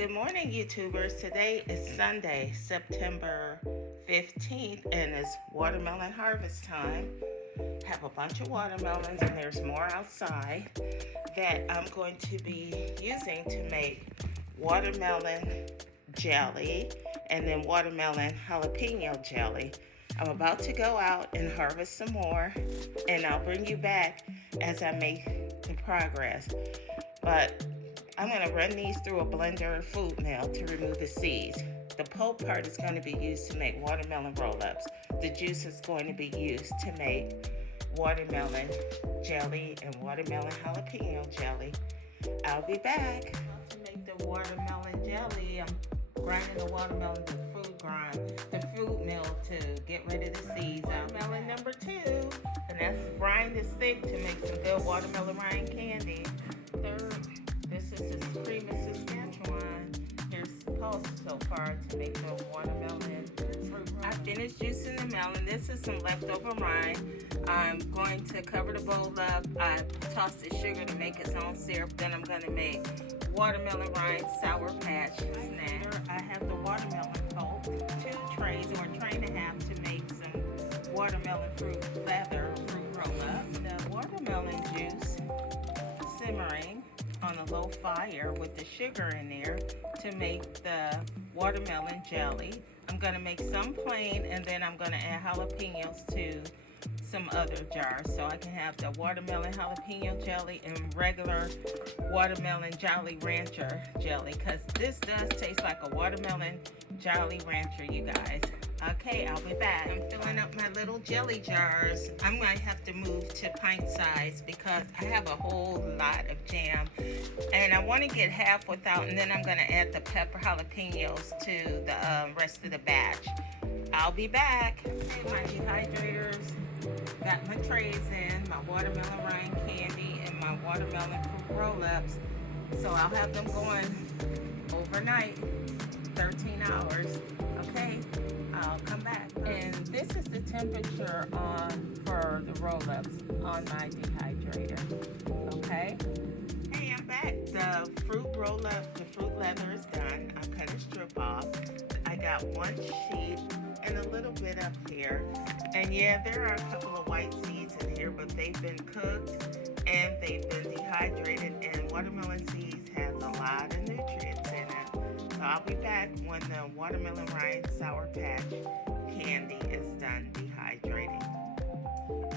Good morning, YouTubers. Today is Sunday, September 15th, and it's watermelon harvest time. Have a bunch of watermelons, and there's more outside that I'm going to be using to make watermelon jelly and then watermelon jalapeno jelly. I'm about to go out and harvest some more, and I'll bring you back as I make the progress. But I'm going to run these through a blender or food mill to remove the seeds. The pulp part is going to be used to make watermelon roll-ups. The juice is going to be used to make watermelon jelly and watermelon jalapeno jelly. I'll be back. To make the watermelon jelly, I'm grinding the watermelon to the fruit mill to get rid of the seeds. Watermelon number 2, and that's grind this thick to make some good watermelon rind candy. Third, this is the cream of Saskatchewan. Here's pulse so far to make the watermelon fruit. I finished juicing the melon. This is some leftover rind. I'm going to cover the bowl up. I tossed the sugar to make its own syrup. Then I'm going to make watermelon rind sour patch snack. I have the watermelon pulp, 2 trays or a tray and a half to make some watermelon fruit leather fruit roll-up. The watermelon juice simmering on a low fire with the sugar in there to make the watermelon jelly. I'm going to make some plain, and then I'm going to add jalapenos to some other jars so I can have the watermelon jalapeno jelly and regular watermelon Jolly Rancher jelly, because this does taste like a watermelon Jolly Rancher, you guys. Okay, I'll be back. I'm filling up my little jelly jars. I'm going to have to move to pint size because I have a whole lot of jam. And I want to get half without, and then I'm going to add the pepper jalapenos to the rest of the batch. I'll be back. Okay, my dehydrators. Got my trays in, my watermelon rind candy, and my watermelon fruit roll-ups. So I'll have them going overnight, 13 hours. Okay, I'll come back. And this is the temperature for the roll-ups on my dehydrator. Okay. Hey, I'm back. The fruit roll-up, the fruit leather is done. I cut a strip off. I got 1 sheet and a little bit up here. And yeah, there are a couple of white seeds in here, but they've been cooked and they've been dehydrated, and watermelon seeds has a lot of nutrients in it. So I'll be back when the watermelon rind sour patch candy is done dehydrating.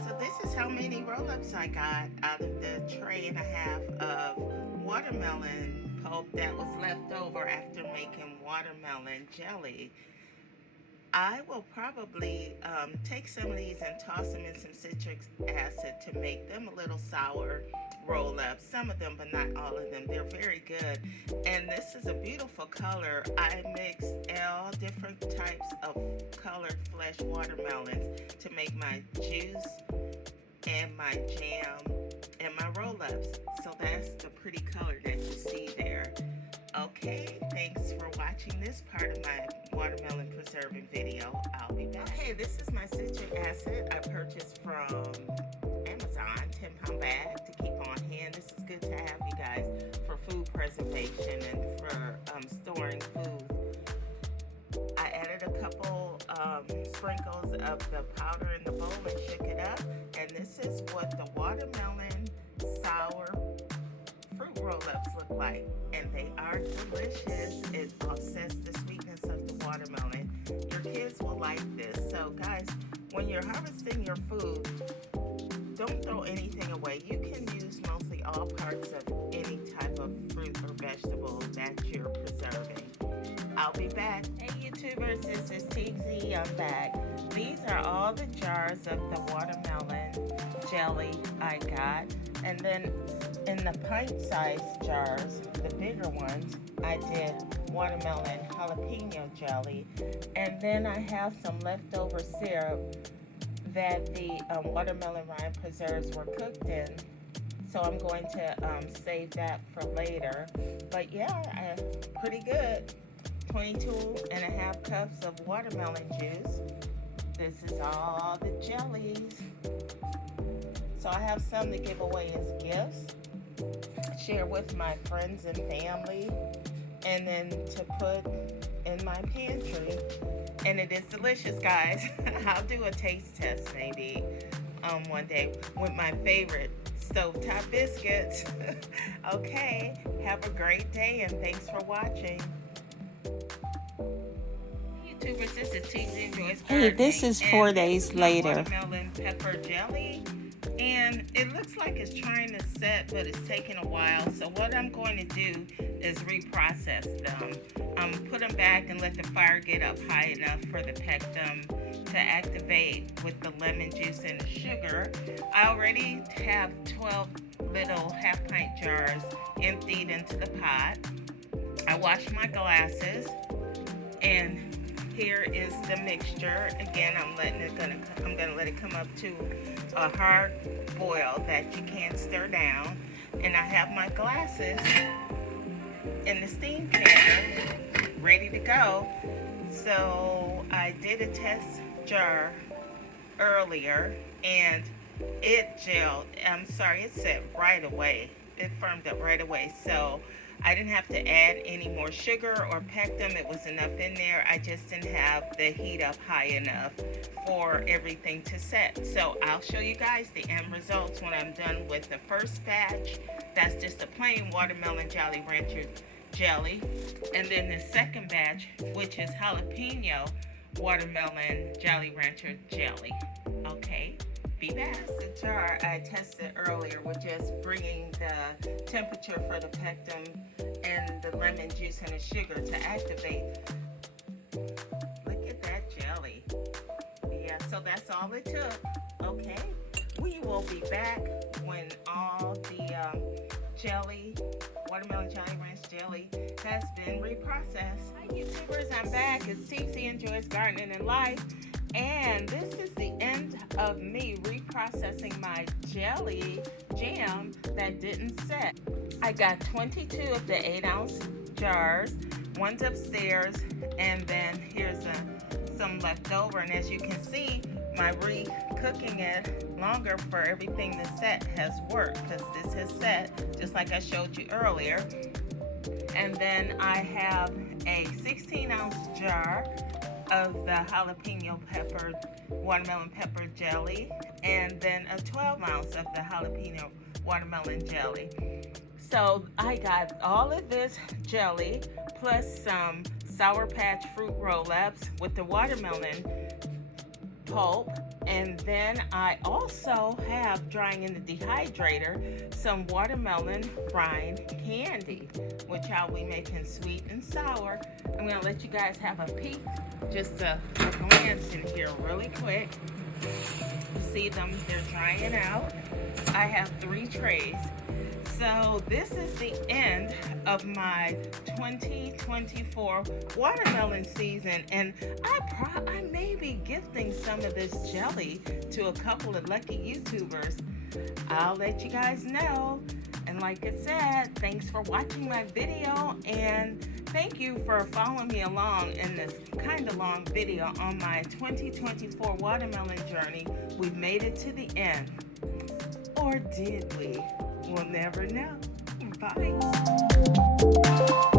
So this is how many roll-ups I got out of the tray and a half of watermelon pulp that was left over after making watermelon jelly. I will probably take some of these and toss them in some citric acid to make them a little sour roll-ups. Some of them, but not all of them. They're very good. And this is a beautiful color. I mixed all different types of colored flesh watermelons to make my juice and my jam and my roll-ups. So that's the pretty color that you see there. Okay, thanks for watching this part of my watermelon preserving video. I'll be back. Okay, this is my citric acid I purchased from Amazon, 10-pound bag to keep on hand. This is good to have, you guys, for food preservation and for storing food. I added a couple sprinkles of the powder in the bowl and shook it up. And this is what the watermelon sour fruit roll-ups look like, and they are delicious. It offsets the sweetness of the watermelon. Your kids will like this. So guys, when you're harvesting your food, don't throw anything away. You can use mostly all parts of any type of fruit or vegetable that you're preserving. I'll be back. Hey YouTubers, this is TZ. I'm back. These are all the jars of the watermelon jelly I got, and then in the pint-sized jars, the bigger ones, I did watermelon jalapeno jelly, and then I have some leftover syrup that the watermelon rind preserves were cooked in, so I'm going to save that for later. But yeah, pretty good. 22.5 cups of watermelon juice. This is all the jellies. So I have some to give away as gifts, share with my friends and family. and then to put in my pantry. And it is delicious, guys. I'll do a taste test maybe one day with my favorite stovetop biscuits. Okay, have a great day and thanks for watching. YouTubers, this is Teasy and Joy's Hey, this is 4 days later. Watermelon pepper jelly. And it looks like it's trying to set, but it's taking a while. So what I'm going to do is reprocess them. Put them back and let the fire get up high enough for the pectin to activate with the lemon juice and the sugar. I already have 12 little half-pint jars emptied into the pot. I washed my glasses, and here is the mixture. Again, I'm gonna let it come up to a hard boil that you can't stir down. And I have my glasses in the steam canner ready to go. So I did a test jar earlier and it gelled. It set right away. It firmed up right away. So I didn't have to add any more sugar or pectin. It was enough in there. I just didn't have the heat up high enough for everything to set. So I'll show you guys the end results when I'm done with the first batch. That's just a plain watermelon Jolly Rancher jelly. And then the second batch, which is jalapeno watermelon Jolly Rancher jelly. Okay. Be back. The jar I tested earlier with just bringing the temperature for the pectin and the lemon juice and the sugar to activate. Look at that jelly. Yeah, so that's all it took. Okay, we will be back when all the watermelon Jolly Ranch jelly has been reprocessed. Hi YouTubers, I'm back. It's Teasy and Joy's Gardening and Life. And this is the end of me reprocessing my jelly jam that didn't set. I got 22 of the 8-ounce jars. One's upstairs, and then here's some left over. And as you can see, my re-cooking it longer for everything to set has worked, because this has set just like I showed you earlier. And then I have a 16-ounce jar of the jalapeno watermelon pepper jelly, and then a 12-ounce of the jalapeno watermelon jelly. So I got all of this jelly plus some Sour Patch fruit roll-ups with the watermelon pulp, and then I also have, drying in the dehydrator, some watermelon rind candy, which I'll be making sweet and sour. I'm going to let you guys have a peek, just a glance in here really quick. You see them, they're drying out. I have 3 trays. So this is the end of my 2024 watermelon season, and I may be gifting some of this jelly to a couple of lucky YouTubers. I'll let you guys know. And like I said, thanks for watching my video, and thank you for following me along in this kind of long video on my 2024 watermelon journey. We've made it to the end. Or did we? We'll never know. Bye.